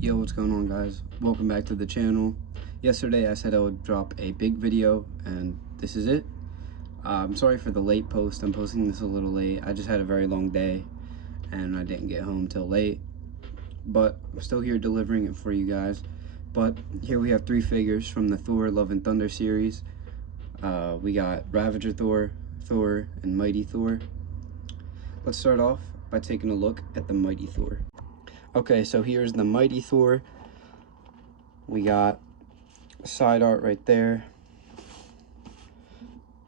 Yo, what's going on, guys? Welcome back to the channel. Yesterday I said I would drop a big video, and this is it. I'm sorry for the late post. I'm posting this a little late. I just had a very long day and I didn't get home till late, but I'm still here delivering it for you guys. But here we have three figures from the Thor Love and Thunder series. We got Ravager Thor, Thor, and Mighty Thor. Let's start off by taking a look at the Mighty Thor. Okay, so here's the Mighty Thor. We got side art right there.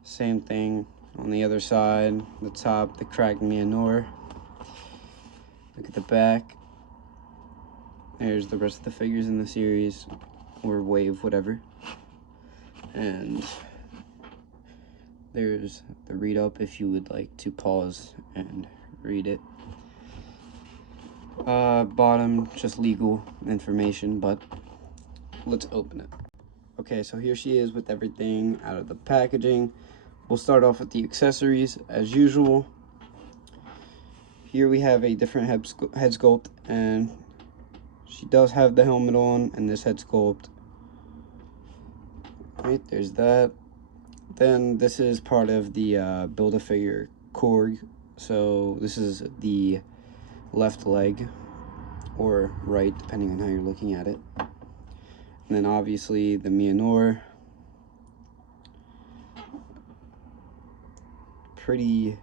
Same thing on the other side, the top, the cracked Mjolnir. Look at the back. There's the rest of the figures in the series, or wave, whatever. And there's the read up if you would like to pause and read it. Bottom, just legal information, but let's open it. Okay, so here she is with everything out of the packaging. We'll start off with the accessories as usual. Here we have a different head sculpt, and she does have the helmet on and this head sculpt. Right, there's that. Then this is part of the Build-A-Figure Korg. So this is the left leg, or right, depending on how you're looking at it. And then obviously the Mjolnir. Pretty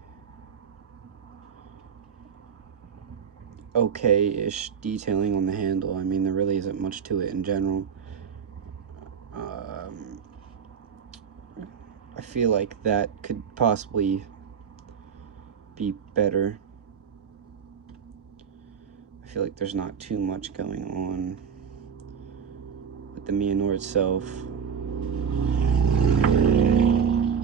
okay-ish detailing on the handle. I mean, there really isn't much to it in general. I feel like that could possibly be better. I feel like there's not too much going on with the Mjolnir itself.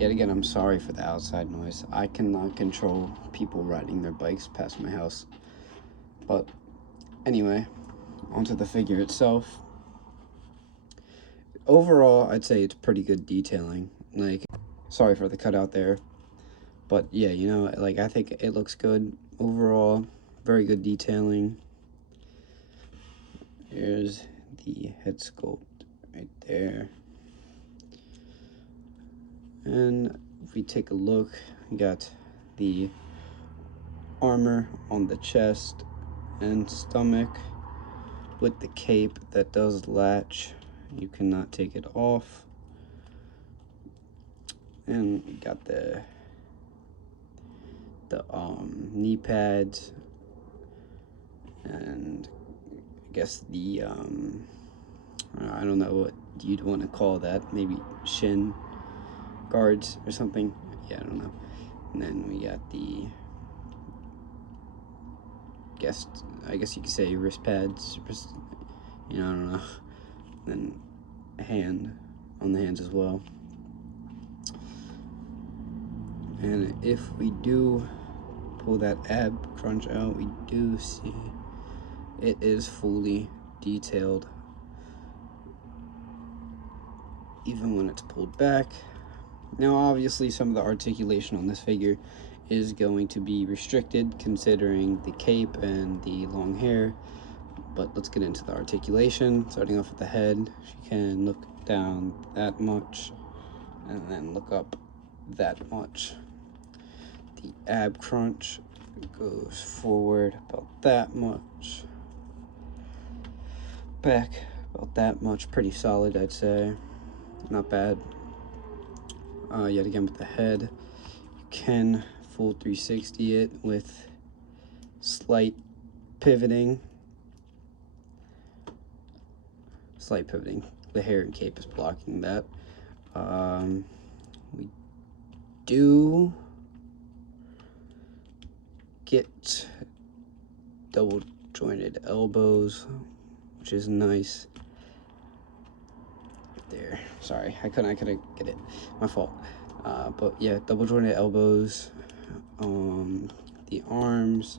Yet again, I'm sorry for the outside noise. I cannot control people riding their bikes past my house. But anyway, onto the figure itself. Overall, I'd say it's pretty good detailing. Like, sorry for the cutout there. But yeah, you know, like, I think it looks good overall. Very good detailing. Here's the head sculpt right there. And if we take a look, we got the armor on the chest and stomach with the cape that does latch. You cannot take it off. And we got the knee pads, and I guess the I don't know what you'd want to call that, maybe shin guards or something. Yeah, I don't know. And then we got the I guess you could say wrist pads, you know, I don't know. And then a hand on the hands as well. And if we do pull that ab crunch out, we do see it is fully detailed, even when it's pulled back. Now, obviously, some of the articulation on this figure is going to be restricted considering the cape and the long hair, but let's get into the articulation. Starting off with the head, she can look down that much and then look up that much. The ab crunch goes forward about that much, back about that much. Pretty solid, I'd say. Not bad. Yet again with the head, you can full 360 it with slight pivoting. The hair and cape is blocking that. We do get double jointed elbows, which is nice. There, sorry, I couldn't get it, my fault. But yeah, double jointed elbows. The arms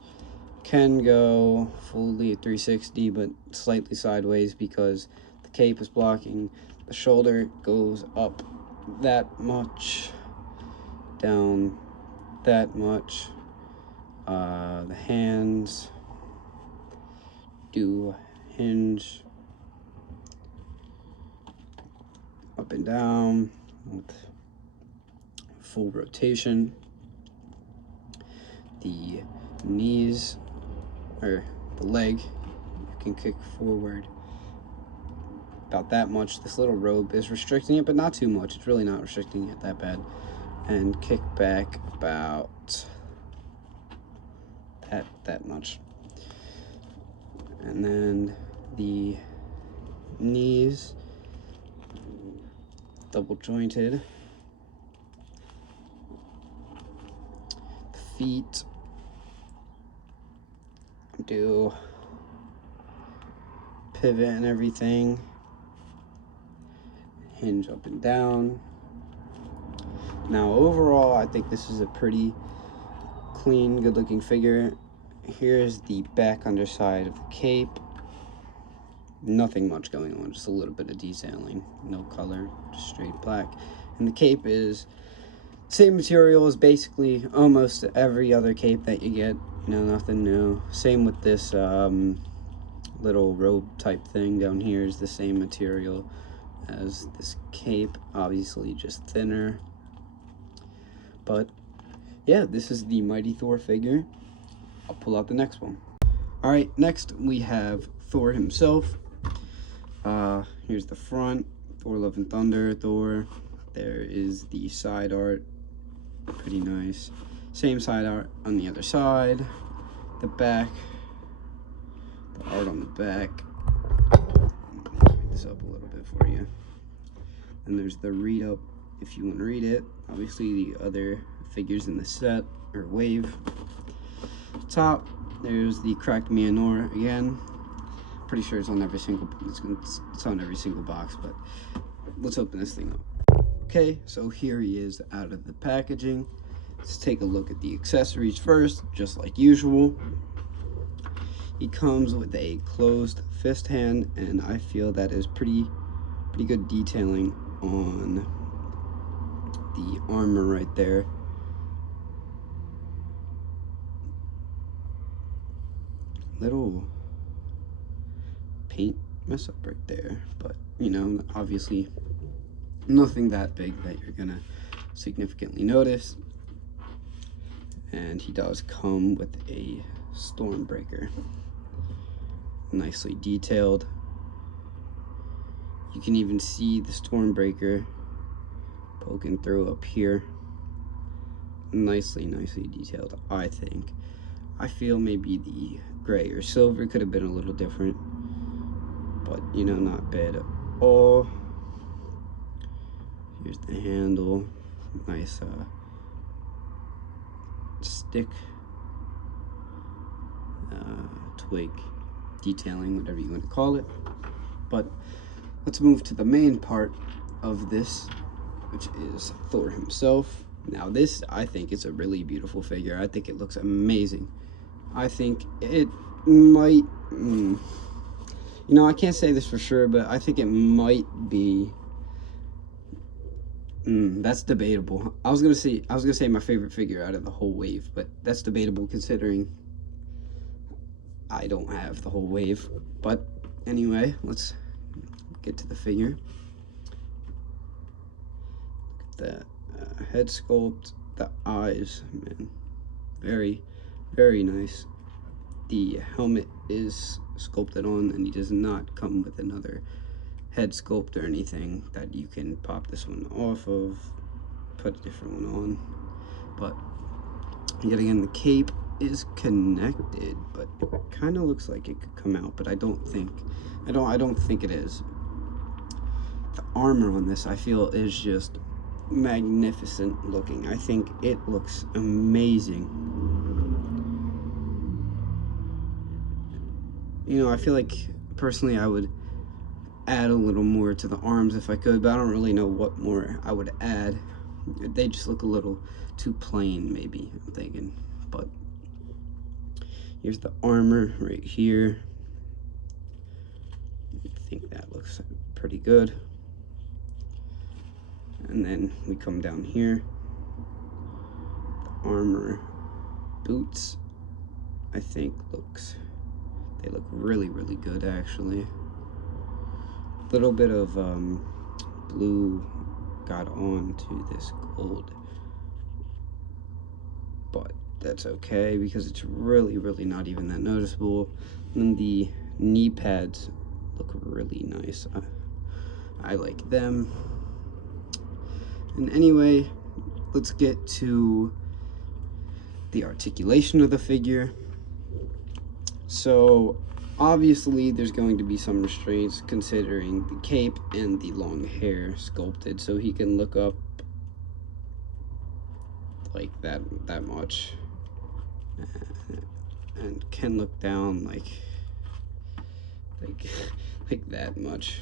can go fully 360, but slightly sideways because the cape is blocking. The shoulder goes up that much, down that much. The hands do hinge up and down with full rotation. The knees, or the leg, you can kick forward about that much. This little robe is restricting it, but not too much. It's really not restricting it that bad. And kick back about that much. And then the knees, double jointed. The feet do pivot and everything. Hinge up and down. Now overall, I think this is a pretty clean, good looking figure. Here's the back underside of the cape. Nothing much going on, just a little bit of detailing. No color, just straight black. And the cape is same material as basically almost every other cape that you get. Nothing new. Same with this little robe type thing down here is the same material as this cape, obviously just thinner. But yeah, this is the Mighty Thor figure. I'll pull out the next one. All right, next we have Thor himself. Here's the front, Thor Love and Thunder, Thor. There is the side art, pretty nice. Same side art on the other side. The back, the art on the back. Let me make this up a little bit for you. And there's the read up if you want to read it. Obviously the other figures in the set or wave. Top, there's the cracked Mjolnir again. Pretty sure it's on every single box, but let's open this thing up. Okay, so here he is out of the packaging. Let's take a look at the accessories first, just like usual. He comes with a closed fist hand, and I feel that is pretty good detailing on the armor right there. Little paint mess up right there, but obviously nothing that big that you're gonna significantly notice. And he does come with a Stormbreaker, nicely detailed. You can even see the Stormbreaker poking through up here. Nicely detailed, I think. I feel maybe the gray or silver could have been a little different, but not bad at all. Here's the handle, nice stick, twig detailing, whatever you want to call it. But let's move to the main part of this, which is Thor himself. Now this, I think, is a really beautiful figure. I think it looks amazing. I think it might, I can't say this for sure, but I think it might be, that's debatable. I was gonna say my favorite figure out of the whole wave, but that's debatable considering I don't have the whole wave. But anyway, let's get to the figure. Look at that head sculpt, the eyes, man, very nice. The helmet is sculpted on, and he does not come with another head sculpt or anything that you can pop this one off of, put a different one on. But yet again, the cape is connected, but it kind of looks like it could come out, but I don't think it is. The armor on this, I feel, is just magnificent looking. I think it looks amazing. I feel like personally I would add a little more to the arms if I could, but I don't really know what more I would add. They just look a little too plain, maybe, I'm thinking. But here's the armor right here. I think that looks pretty good. And then we come down here. The armor boots, I think, They look really, really good, actually. Little bit of blue got on to this gold, but that's okay because it's really, really not even that noticeable. And the knee pads look really nice. I like them. And anyway, let's get to the articulation of the figure. So obviously there's going to be some restraints considering the cape and the long hair sculpted, so he can look up like that much and can look down like that much.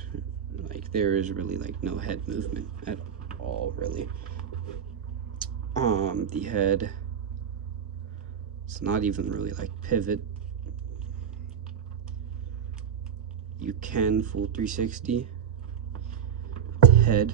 Like there is really like no head movement at all, really. The head, it's not even really like pivot. You can full 360 head.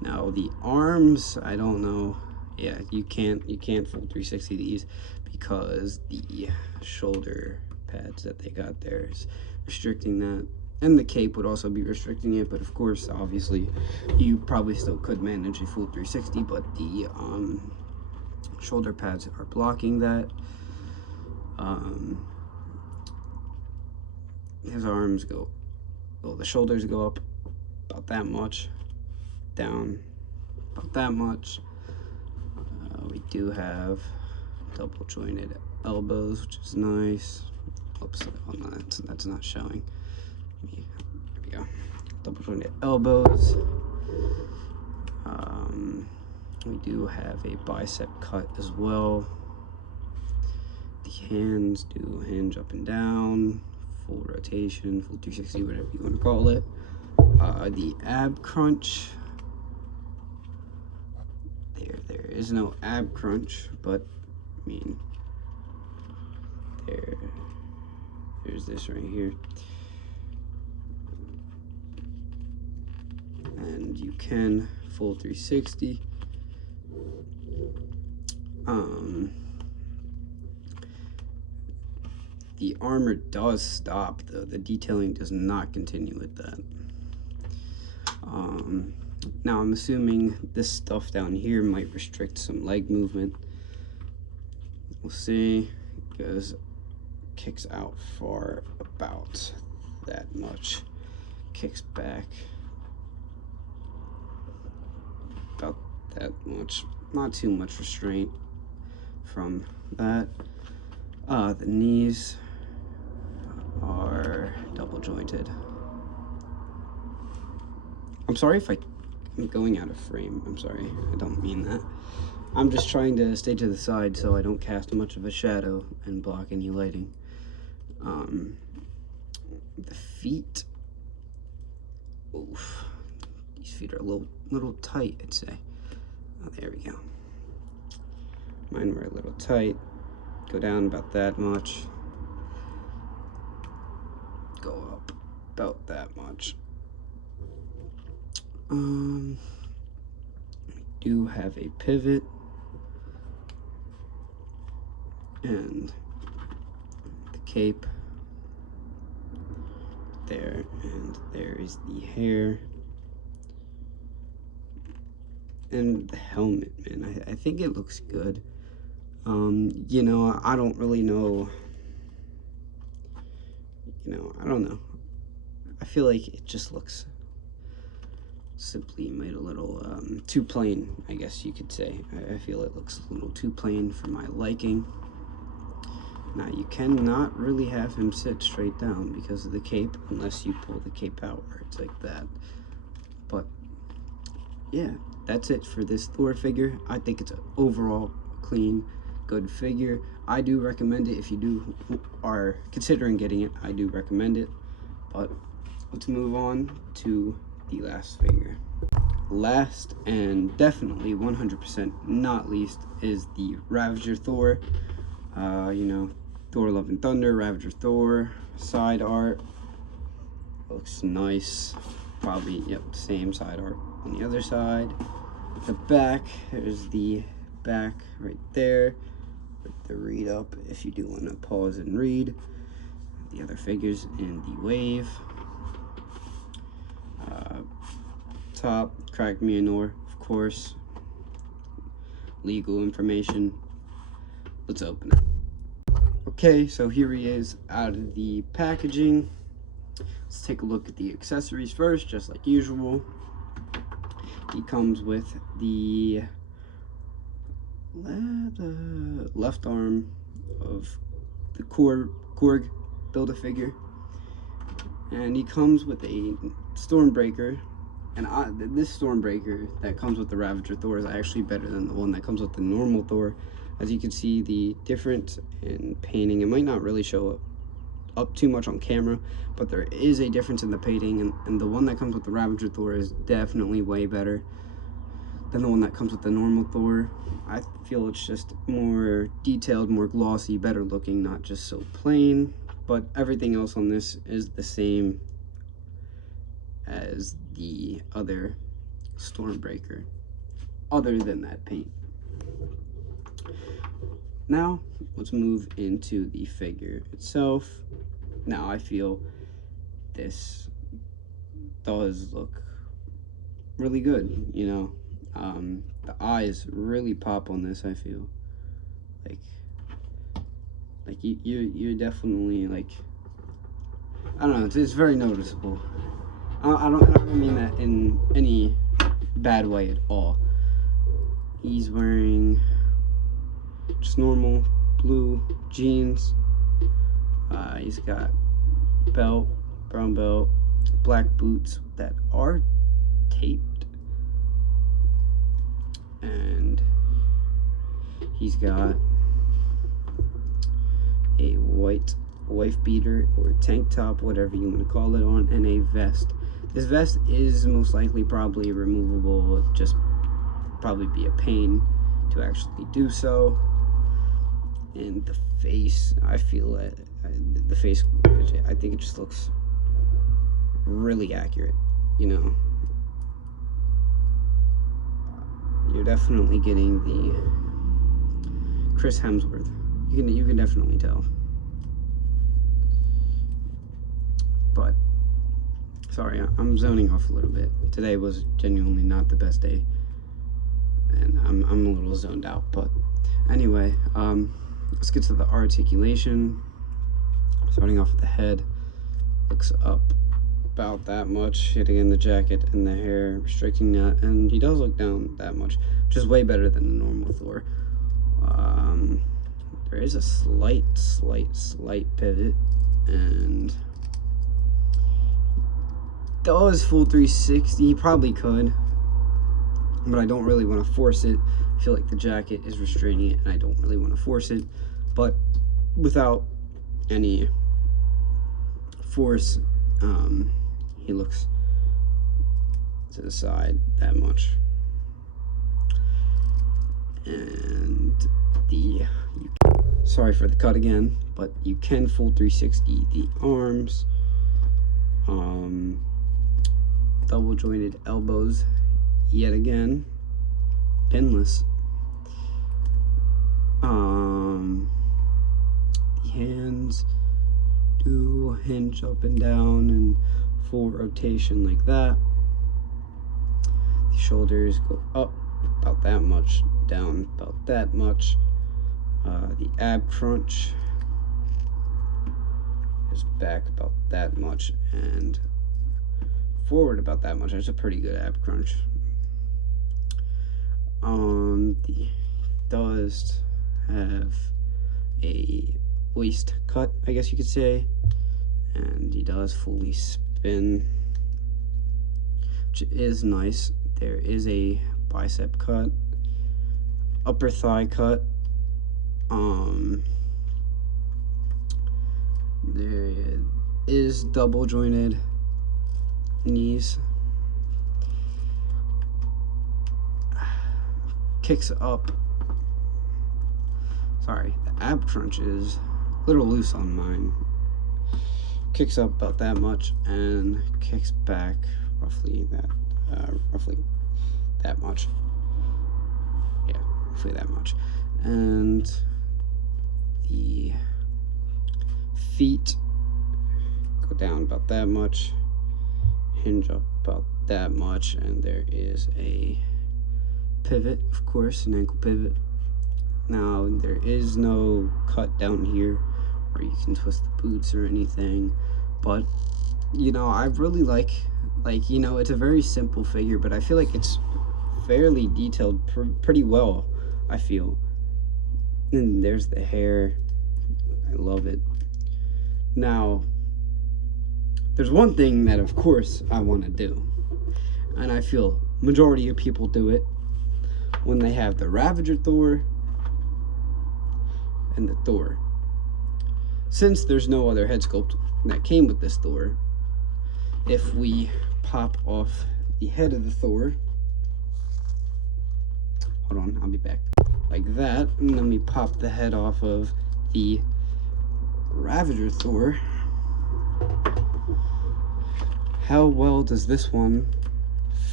Now the arms, I don't know. Yeah, you can't full 360 these because the shoulder pads that they got there is restricting that. And the cape would also be restricting it, but of course, obviously, you probably still could manage a full 360, but the shoulder pads are blocking that. His arms go, well, the shoulders go up about that much, down about that much. We do have double jointed elbows, which is nice. Oops, oh no, that's not showing. There we go. Double jointed elbows. We do have a bicep cut as well. The hands do hinge up and down, full rotation, full 360, whatever you want to call it. The ab crunch. There is no ab crunch, but I mean, there's this right here. And you can full 360. The armor does stop though. The detailing does not continue with that. Now I'm assuming this stuff down here might restrict some leg movement. We'll see, because it kicks out far about that much. Kicks back about that much. Not too much restraint from that. The knees are double jointed. I'm sorry if I'm going out of frame. I'm sorry. I don't mean that. I'm just trying to stay to the side so I don't cast much of a shadow and block any lighting. The feet. Oof. These feet are a little tight, I'd say. Oh, there we go. Mine were a little tight. Go down about that much. Go up about that much. We do have a pivot. And the cape. There, and there is the hair. And the helmet, man, I think it looks good. You know, I don't really know. You know, I don't know. I feel like it just looks simply made a little too plain, I guess you could say. I feel it looks a little too plain for my liking. Now, you cannot really have him sit straight down because of the cape, unless you pull the cape out where it's like that. But, yeah, that's it for this Thor figure. I think it's an overall clean, good figure. I do recommend it if you are considering getting it. I do recommend it. But let's move on to the last figure. Last and definitely 100% not least is the Ravager Thor. You know, Thor Love and Thunder, Ravager Thor, side art. Looks nice. Probably, yep, same side art on the other side. The back, there's the back right there. with the read up if you do want to pause and read. The other figures in the wave. Top, Crack Mjolnir, of course. Legal information. Let's open it. Okay, so here he is out of the packaging. Let's take a look at the accessories first, just like usual. He comes with the left arm of the Korg Build-A-Figure, and he comes with a Stormbreaker. And this Stormbreaker that comes with the Ravager Thor is actually better than the one that comes with the normal Thor. As you can see, the difference in painting, it might not really show up too much on camera, but there is a difference in the painting, and the one that comes with the Ravager Thor is definitely way better than the one that comes with the normal Thor. I feel it's just more detailed, more glossy, better looking, not just so plain. But everything else on this is the same as the other Stormbreaker, other than that paint. Now, let's move into the figure itself. Now, I feel this does look really good, you know. The eyes really pop on this, I feel. Like you definitely, like, I don't know, it's very noticeable. I don't mean that in any bad way at all. He's wearing just normal blue jeans. He's got belt, brown belt, black boots that are taped, and he's got a white wife beater or tank top, whatever you want to call it, on, and a vest. This vest is most likely probably removable. It'd just probably be a pain to actually do so. And the face, I feel it. The face, I think it just looks really accurate. You know, you're definitely getting the Chris Hemsworth. You can definitely tell. But sorry, I'm zoning off a little bit. Today was genuinely not the best day, and I'm a little zoned out. But anyway, let's get to the articulation. Starting off with the head, looks up about that much, hitting in the jacket and the hair, restricting that, and he does look down that much, which is way better than the normal Thor. There is a slight pivot, and does full 360. He probably could, but I don't really want to force it. I feel like the jacket is restraining it, and I don't really want to force it. But without any force, he looks to the side that much. And sorry for the cut again, but you can full 360 the arms. Double jointed elbows yet again, pinless. The hands do hinge up and down and full rotation like that. The shoulders go up about that much, down about that much. The ab crunch is back about that much and forward about that much. That's a pretty good ab crunch. He does have a waist cut, I guess you could say, and he does fully spin, which is nice. There is a bicep cut, upper thigh cut. There is double jointed knees. Kicks up. Sorry, the ab crunch is a little loose on mine. Kicks up about that much and kicks back roughly that much. Yeah, roughly that much. And the feet go down about that much, hinge up about that much, and there is a pivot, of course, an ankle pivot. Now there is no cut down here where you can twist the boots or anything, but you know, I really like, you know, it's a very simple figure, but I feel like it's fairly detailed pretty well, I feel. And there's the hair. I love it. Now, there's one thing that, of course, I want to do, and I feel majority of people do it when they have the Ravager Thor and the Thor. Since there's no other head sculpt that came with this Thor, if we pop off the head of the Thor, hold on, I'll be back, like that, and then we pop the head off of the Ravager Thor, how well does this one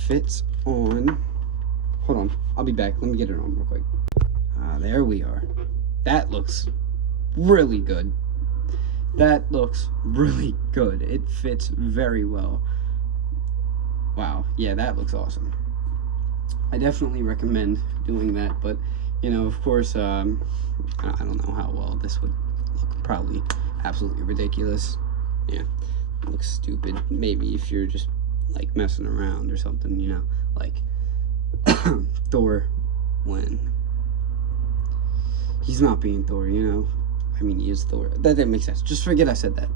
fit on? Hold on, I'll be back. Let me get it on real quick. There we are. That looks really good. That looks really good. It fits very well. Wow, yeah, that looks awesome. I definitely recommend doing that, but you know, of course, I don't know how well this would look. Probably absolutely ridiculous. Yeah, it looks stupid. Maybe if you're just like messing around or something, you know, like Thor when he's not being Thor, you know. I mean, he is Thor. That didn't make sense. Just forget I said that.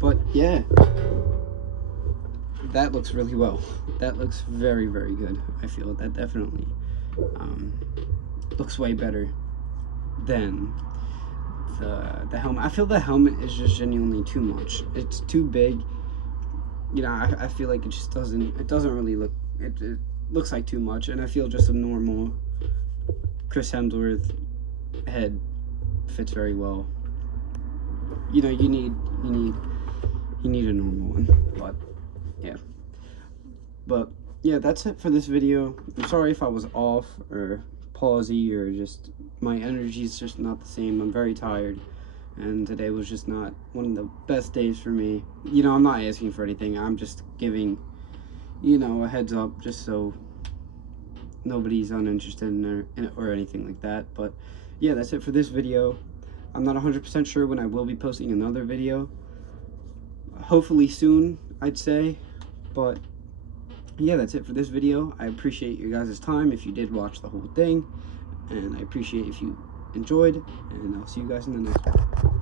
But yeah, that looks really well. That looks very, very good. I feel that definitely looks way better than the helmet. I feel the helmet is just genuinely too much. It's too big. You know, I feel like it just doesn't. It doesn't really look. It looks like too much, and I feel just a normal Chris Hemsworth head fits very well. You know, you need a normal one, but yeah. But yeah, that's it for this video. I'm sorry if I was off or pausey or just my energy's just not the same. I'm very tired, and today was just not one of the best days for me. You know, I'm not asking for anything. I'm just giving, you know, a heads up just so nobody's uninterested in it or anything like that. But yeah, that's it for this video. I'm not 100% sure when I will be posting another video. Hopefully soon, I'd say. But yeah, that's it for this video. I appreciate your guys' time if you did watch the whole thing, and I appreciate if you enjoyed, and I'll see you guys in the next one.